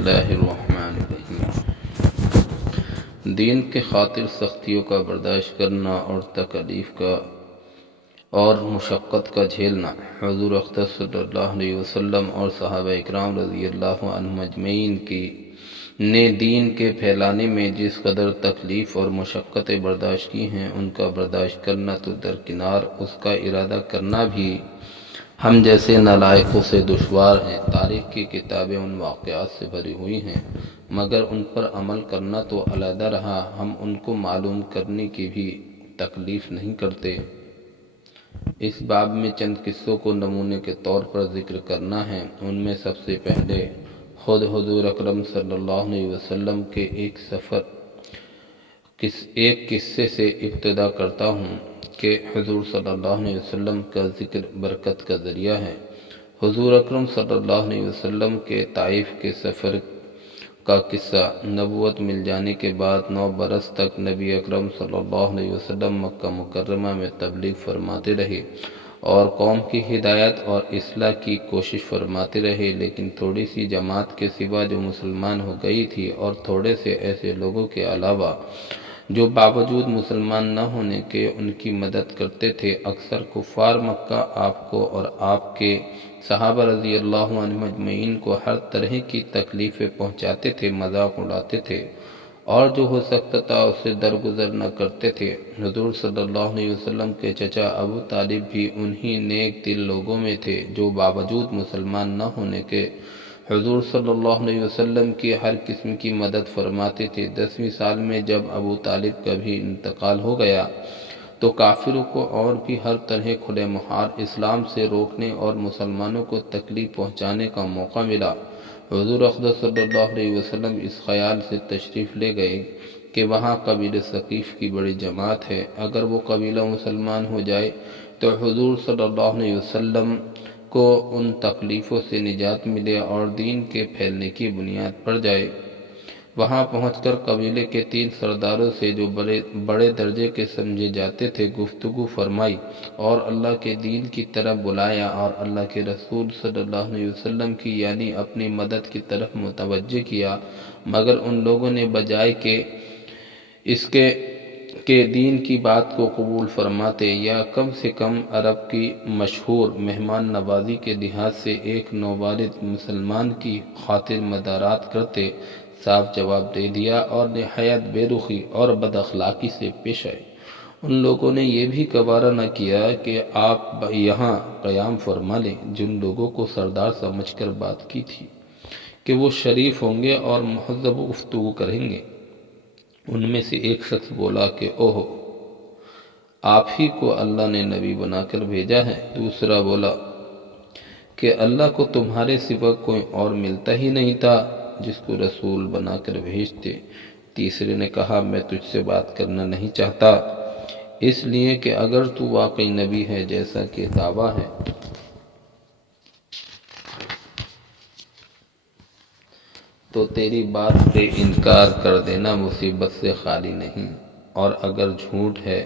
اللہ الرحمن الرحیم۔ دین کے خاطر سختیوں کا برداشت کرنا اور تکالیف کا اور مشقت کا جھیلنا۔ حضور اقدس صلی اللہ علیہ وسلم اور صحابہ اکرام رضی اللہ عنہم اجمعین نے دین کے پھیلانے میں جس قدر تکلیف اور مشقتیں برداشت کی ہیں، ان کا برداشت کرنا تو درکنار، اس کا ارادہ کرنا بھی ہم جیسے نالائقوں سے دشوار ہے۔ تاریخ کی کتابیں ان واقعات سے بھری ہوئی ہیں، مگر ان پر عمل کرنا تو علیحدہ رہا، ہم ان کو معلوم کرنے کی بھی تکلیف نہیں کرتے۔ اس باب میں چند قصوں کو نمونے کے طور پر ذکر کرنا ہے۔ ان میں سب سے پہلے خود حضور اکرم صلی اللہ علیہ وسلم کے ایک قصے سے ابتدا کرتا ہوں کہ حضور صلی اللہ علیہ وسلم کا ذکر برکت کا ذریعہ ہے۔ حضور اکرم صلی اللہ علیہ وسلم کے طائف کے سفر کا قصہ۔ نبوت مل جانے کے بعد 9 برس تک نبی اکرم صلی اللہ علیہ وسلم مکہ مکرمہ میں تبلیغ فرماتے رہے اور قوم کی ہدایت اور اصلاح کی کوشش فرماتے رہے، لیکن تھوڑی سی جماعت کے سوا جو مسلمان ہو گئی تھی اور تھوڑے سے ایسے لوگوں کے علاوہ جو باوجود مسلمان نہ ہونے کے ان کی مدد کرتے تھے، اکثر کفار مکہ آپ کو اور آپ کے صحابہ رضی اللہ عنہم اجمعین کو ہر طرح کی تکلیفیں پہنچاتے تھے، مذاق اڑاتے تھے اور جو ہو سکتا تھا اس سے درگزر نہ کرتے تھے۔ حضور صلی اللہ علیہ وسلم کے چچا ابو طالب بھی انہی نیک دل لوگوں میں تھے جو باوجود مسلمان نہ ہونے کے حضور صلی اللہ علیہ وسلم کی ہر قسم کی مدد فرماتے تھے۔ 10ویں سال میں جب ابو طالب کا بھی انتقال ہو گیا تو کافروں کو اور بھی ہر طرح کھلے مہار اسلام سے روکنے اور مسلمانوں کو تکلیف پہنچانے کا موقع ملا۔ حضور اقدس صلی اللہ علیہ وسلم اس خیال سے تشریف لے گئے کہ وہاں قبیلہ ثقیف کی بڑی جماعت ہے، اگر وہ قبیلہ مسلمان ہو جائے تو حضور صلی اللہ علیہ وسلم کو ان تکلیفوں سے نجات ملے اور دین کے پھیلنے کی بنیاد پڑ جائے۔ وہاں پہنچ کر قبیلے کے 3 سرداروں سے جو بڑے درجے کے سمجھے جاتے تھے گفتگو فرمائی اور اللہ کے دین کی طرف بلایا اور اللہ کے رسول صلی اللہ علیہ وسلم کی یعنی اپنی مدد کی طرف متوجہ کیا، مگر ان لوگوں نے بجائے کہ اس کے دین کی بات کو قبول فرماتے یا کم سے کم عرب کی مشہور مہمان نوازی کے لحاظ سے ایک نوبالغ مسلمان کی خاطر مدارات کرتے، صاف جواب دے دیا اور نہایت بے رخی اور بد اخلاقی سے پیش آئے۔ ان لوگوں نے یہ بھی گوارا نہ کیا کہ آپ یہاں قیام فرما لیں۔ جن لوگوں کو سردار سمجھ کر بات کی تھی کہ وہ شریف ہوں گے اور مہذب گفتگو کریں گے، ان میں سے ایک شخص بولا کہ اوہ، آپ ہی کو اللہ نے نبی بنا کر بھیجا ہے۔ دوسرا بولا کہ اللہ کو تمہارے سوا کوئی اور ملتا ہی نہیں تھا جس کو رسول بنا کر بھیجتے۔ تیسرے نے کہا میں تجھ سے بات کرنا نہیں چاہتا، اس لیے کہ اگر تو واقعی نبی ہے جیسا کہ دعویٰ ہے تو تیری بات سے انکار کر دینا مصیبت سے خالی نہیں، اور اگر جھوٹ ہے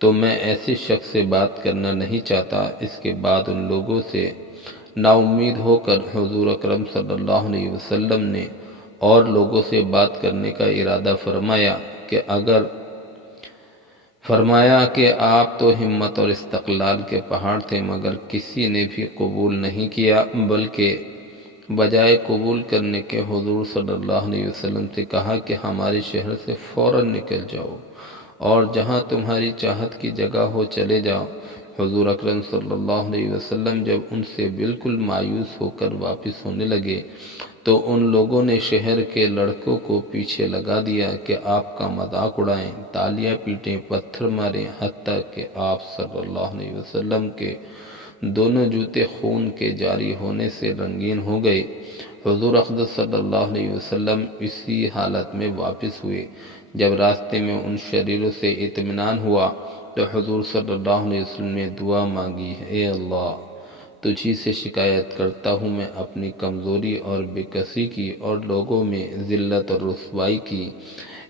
تو میں ایسے شخص سے بات کرنا نہیں چاہتا۔ اس کے بعد ان لوگوں سے نا امید ہو کر حضور اکرم صلی اللہ علیہ وسلم نے اور لوگوں سے بات کرنے کا ارادہ فرمایا کہ آپ تو ہمت اور استقلال کے پہاڑ تھے، مگر کسی نے بھی قبول نہیں کیا، بلکہ بجائے قبول کرنے کے حضور صلی اللہ علیہ وسلم سے کہا کہ ہمارے شہر سے فوراً نکل جاؤ اور جہاں تمہاری چاہت کی جگہ ہو چلے جاؤ۔ حضور اکرم صلی اللہ علیہ وسلم جب ان سے بالکل مایوس ہو کر واپس ہونے لگے تو ان لوگوں نے شہر کے لڑکوں کو پیچھے لگا دیا کہ آپ کا مذاق اڑائیں، تالیاں پیٹیں، پتھر ماریں، حتیٰ کہ آپ صلی اللہ علیہ وسلم کے دونوں جوتے خون کے جاری ہونے سے رنگین ہو گئے۔ حضور اقدس صلی اللہ علیہ وسلم اسی حالت میں واپس ہوئے۔ جب راستے میں ان شریروں سے اطمینان ہوا تو حضور صلی اللہ علیہ وسلم نے دعا مانگی، اے اللہ، تجھی سے شکایت کرتا ہوں میں اپنی کمزوری اور بے کسی کی اور لوگوں میں ذلت اور رسوائی کی۔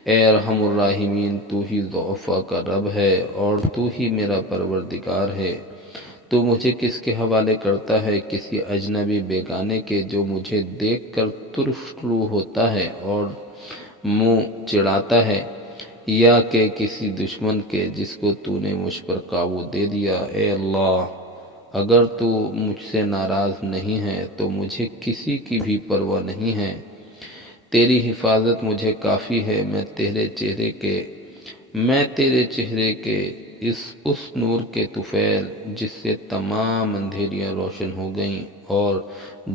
اے ارحم الراحمین، تو ہی ضعفاء کا رب ہے اور تو ہی میرا پروردگار ہے۔ تو مجھے کس کے حوالے کرتا ہے؟ کسی اجنبی بیگانے کے جو مجھے دیکھ کر ترش ہوتا ہے اور منہ چڑھاتا ہے، یا کہ کسی دشمن کے جس کو تو نے مجھ پر قابو دے دیا؟ اے اللہ، اگر تو مجھ سے ناراض نہیں ہے تو مجھے کسی کی بھی پرواہ نہیں ہے، تیری حفاظت مجھے کافی ہے۔ میں تیرے چہرے کے اس نور کے طفیل جس سے تمام اندھیریاں روشن ہو گئیں اور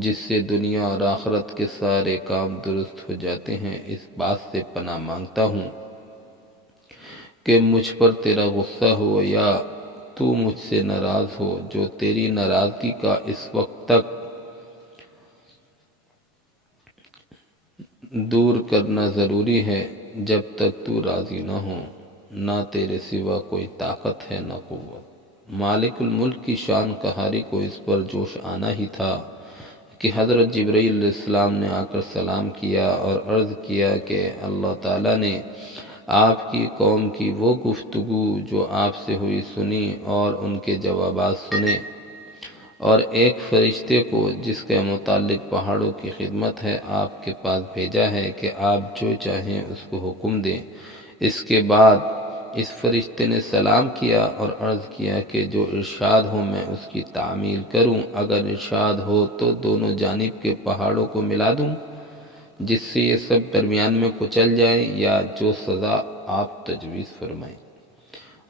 جس سے دنیا اور آخرت کے سارے کام درست ہو جاتے ہیں، اس بات سے پناہ مانگتا ہوں کہ مجھ پر تیرا غصہ ہو یا تو مجھ سے ناراض ہو، جو تیری ناراضگی کا اس وقت تک دور کرنا ضروری ہے جب تک تو راضی نہ ہو۔ نہ تیرے سوا کوئی طاقت ہے نہ قوت۔ مالک الملک کی شان قہاری کو اس پر جوش آنا ہی تھا کہ حضرت جبرائیل علیہ السلام نے آ کر سلام کیا اور عرض کیا کہ اللہ تعالیٰ نے آپ کی قوم کی وہ گفتگو جو آپ سے ہوئی سنی اور ان کے جوابات سنے، اور ایک فرشتے کو جس کے متعلق پہاڑوں کی خدمت ہے آپ کے پاس بھیجا ہے کہ آپ جو چاہیں اس کو حکم دیں۔ اس کے بعد اس فرشتے نے سلام کیا اور عرض کیا کہ جو ارشاد ہو میں اس کی تعمیل کروں، اگر ارشاد ہو تو دونوں جانب کے پہاڑوں کو ملا دوں جس سے یہ سب درمیان میں کچل جائیں، یا جو سزا آپ تجویز فرمائیں۔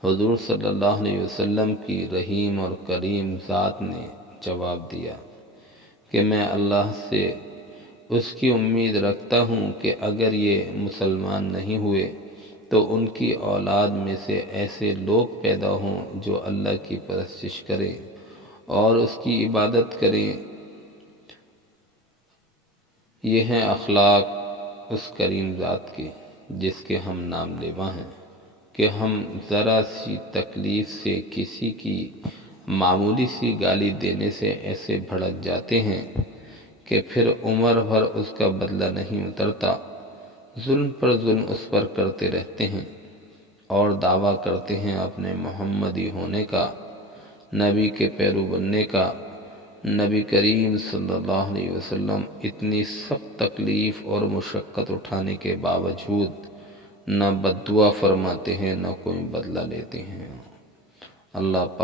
حضور صلی اللہ علیہ وسلم کی رحیم اور کریم ذات نے جواب دیا کہ میں اللہ سے اس کی امید رکھتا ہوں کہ اگر یہ مسلمان نہیں ہوئے تو ان کی اولاد میں سے ایسے لوگ پیدا ہوں جو اللہ کی پرستش کریں اور اس کی عبادت کریں۔ یہ ہیں اخلاق اس کریم ذات کے جس کے ہم نام لیوا ہیں کہ ہم ذرا سی تکلیف سے کسی کی معمولی سی گالی دینے سے ایسے بھڑک جاتے ہیں کہ پھر عمر بھر اس کا بدلہ نہیں اترتا، ظلم پر ظلم اس پر کرتے رہتے ہیں اور دعویٰ کرتے ہیں اپنے محمدی ہونے کا، نبی کے پیرو بننے کا۔ نبی کریم صلی اللہ علیہ وسلم اتنی سخت تکلیف اور مشقت اٹھانے کے باوجود نہ بد دعا فرماتے ہیں نہ کوئی بدلہ لیتے ہیں۔ اللہ پاک